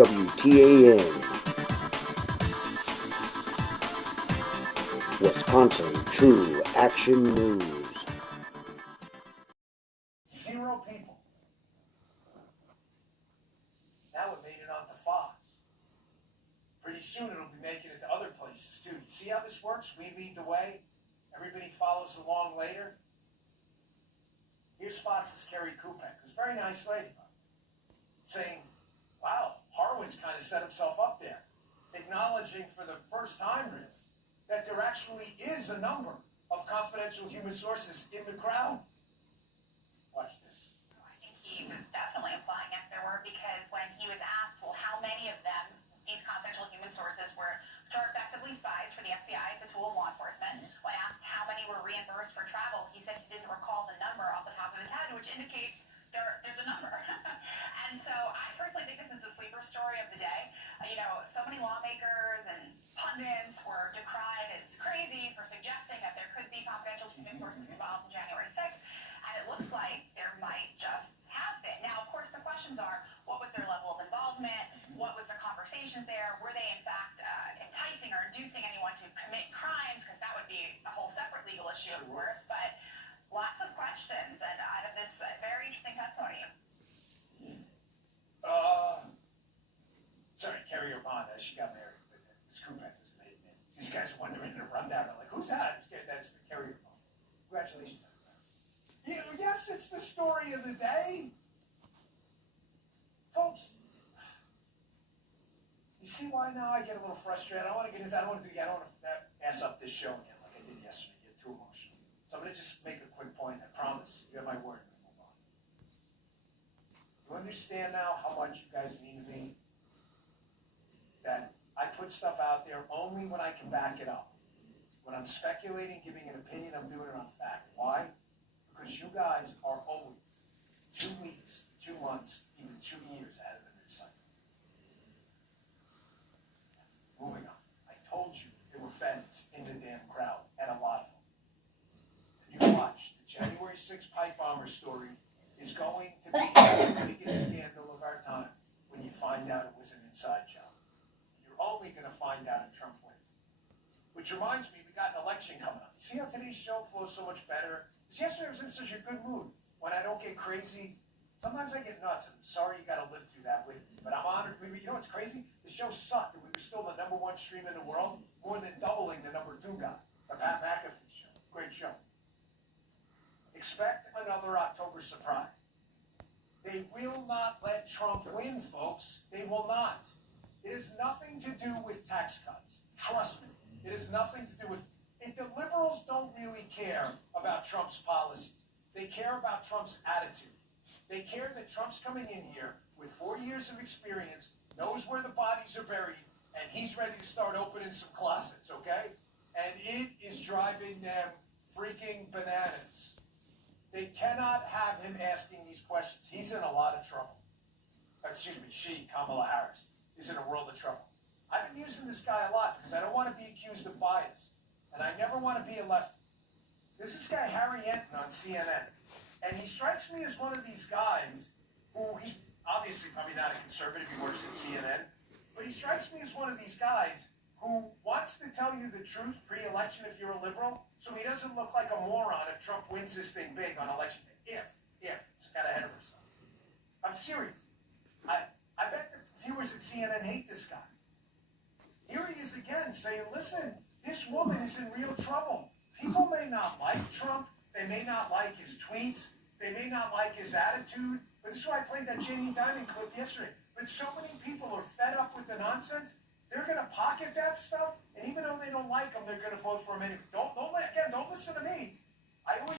WTAN, Wisconsin True Action News. 0 people. Now it made it onto Fox. Pretty soon it'll be making it to other places too. You see how this works? We lead the way. Everybody follows along later. Here's Fox's Kerry Kupek, who's a very nice lady, saying, wow, Horowitz kind of set himself up there, acknowledging for the first time, really, that there actually is a number of confidential human sources in the crowd. Watch this. I think he was definitely implying, yes, there were, because when he was asked, well, how many of them, these confidential human sources, which are effectively spies for the FBI, it's a tool of law enforcement, when asked how many were reimbursed for travel, he said he didn't recall the number off the top of his head, which indicates there's a number. And so I personally think this is the sleeper story of the day. So many lawmakers and pundits were decried as crazy for suggesting that there could be confidential human sources involved in January 6th. And it looks like there might just have been. Now, of course, the questions are, what was their level of involvement? What was the conversations there? Were they, in fact, enticing or inducing anyone to commit crimes? Because that would be a whole separate legal issue, of course. But lots of questions and out of this very interesting testimony. Sorry, Kerry Urbana, she got married with him. Ms. Kupek was a maiden name. These guys are wondering in a rundown. I'm like, who's that? That's the Kerry Urbana. Congratulations on that. Yes, it's the story of the day. Folks, you see why now I get a little frustrated? I don't want to get into that. I don't want to ass up this show again like I did yesterday. Get too emotional. So I'm going to just make a quick point. I promise. You have my word. Move on. You understand now how much you guys mean to me? That I put stuff out there only when I can back it up. When I'm speculating, giving an opinion, I'm doing it on fact. Why? Because you guys are always 2 weeks, 2 months, even 2 years ahead of the news cycle. Moving on. I told you there were feds in the damn crowd, and a lot of them. You watch. The January 6th pipe bomber story is going to be the biggest scandal of our time when you find out it was an inside job. You're only going to find out if Trump wins. Which reminds me, we got an election coming up. See how today's show flows so much better? Because yesterday I was in such a good mood. When I don't get crazy, sometimes I get nuts. I'm sorry you got to live through that with me. But I'm honored. You know what's crazy? The show sucked, and we were still the #1 stream in the world, more than doubling the #2 guy, the Pat McAfee show. Great show. Expect another October surprise. They will not let Trump win, folks. They will not. It has nothing to do with tax cuts. Trust me. It has nothing to do with it. The liberals don't really care about Trump's policies. They care about Trump's attitude. They care that Trump's coming in here with 4 years of experience, knows where the bodies are buried, and he's ready to start opening some closets, okay? And it is driving them freaking bananas. They cannot have him asking these questions. He's in a lot of trouble. She, Kamala Harris, is in a world of trouble. I've been using this guy a lot because I don't want to be accused of bias. And I never want to be a lefty. There's this guy, Harry Enton, on CNN. And he strikes me as one of these guys who, he's obviously probably not a conservative, he works at CNN, but he strikes me as one of these guys who wants to tell you the truth pre-election if you're a liberal, so he doesn't look like a moron if Trump wins this thing big on election day. If. It's got ahead of herself. I'm serious. I bet the viewers at CNN hate this guy. Here he is again saying, listen, this woman is in real trouble. People may not like Trump. They may not like his tweets. They may not like his attitude. But this is why I played that Jamie Dimon clip yesterday. But so many people are fed up with the nonsense, they're going to pocket that stuff. And even though they don't like him, they're going to vote for him anyway. Don't listen to me. I always